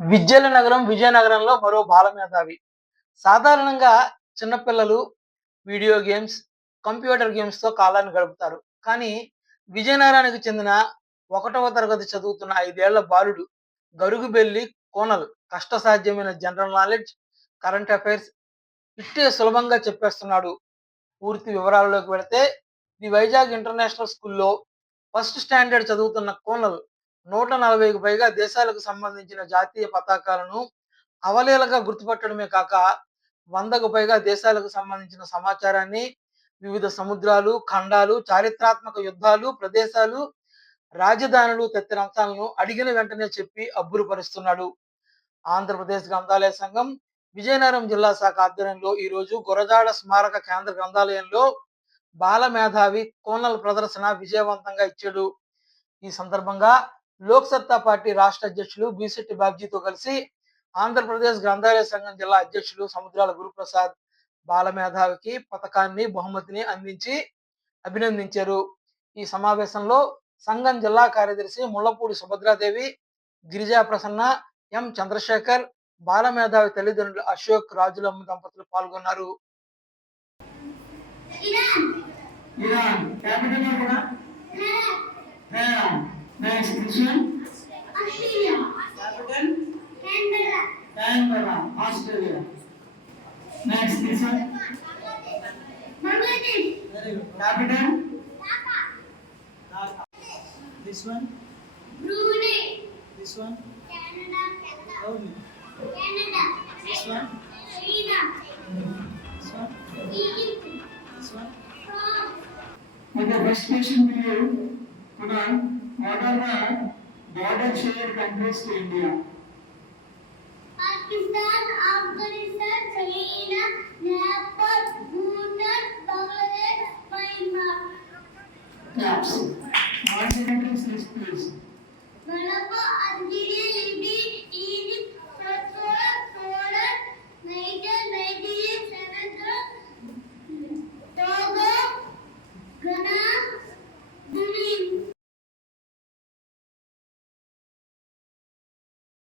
విద్యల నగరం విజయనగరంలో మరో బాలమేధావి. సాధారణంగా చిన్నపిల్లలు వీడియో గేమ్స్ కంప్యూటర్ గేమ్స్తో కాలాన్ని గడుపుతారు. కానీ విజయనగరానికి చెందిన ఒకటవ తరగతి చదువుతున్న ఐదేళ్ళ బాలుడు గరుగుబెల్లి కోనల్ కష్టసాధ్యమైన జనరల్ నాలెడ్జ్ కరెంట్ అఫైర్స్ ఇట్టే సులభంగా చెప్పేస్తున్నాడు. పూర్తి వివరాల్లోకి వెళితే ది వైజాగ్ ఇంటర్నేషనల్ స్కూల్లో ఫస్ట్ స్టాండర్డ్ చదువుతున్న కోనల్ నూట నలభైకి పైగా దేశాలకు సంబంధించిన జాతీయ పతాకాలను అవలీలగా గుర్తుపట్టడమే కాక వందకు పైగా దేశాలకు సంబంధించిన సమాచారాన్ని వివిధ సముద్రాలు ఖండాలు చారిత్రాత్మక యుద్ధాలు ప్రదేశాలు రాజధానులు తదితర అంశాలను అడిగిన వెంటనే చెప్పి అబ్బురుపరుస్తున్నాడు. ఆంధ్రప్రదేశ్ గ్రంథాలయ సంఘం విజయనగరం జిల్లా శాఖ ఆధ్వర్యంలో ఈ రోజు గురజాడ స్మారక కేంద్ర గ్రంథాలయంలో బాల మేధావి కోనల్ ప్రదర్శన విజయవంతంగా ఇచ్చాడు. ఈ సందర్భంగా లోక్ సత్తా పార్టీ రాష్ట్ర అధ్యక్షులు బీసెట్టి బాబ్జీతో కలిసి ఆంధ్రప్రదేశ్ గ్రంథాలయ సంఘం జిల్లా అధ్యక్షులు సముద్రాల గురుప్రసాద్ బాలమేధావికి పథకాన్ని బహుమతిని అందించి అభినందించారు. ఈ సమావేశంలో సంఘం జిల్లా కార్యదర్శి ముళ్ళపూడి సుభద్రాదేవి గిరిజా ప్రసన్న ఎం చంద్రశేఖర్ బాలమేధావి తల్లిదండ్రులు అశోక్ రాజులమ్మ దంపతులు పాల్గొన్నారు? Tehran. Next Christian. Australia. Capital. Canberra. Canberra, Australia. Next Christian. Bangladesh. Very good. Capital. This one. Brunei. This one. Canada. Canada. Canada. This one. China. This one. Egypt. This one. France. Okay, best question for you. Good Kunal. What are the border shared countries to India? Pakistan, Afghanistan, China, Nepal, Bhutan, Bangladesh, Myanmar. Yes.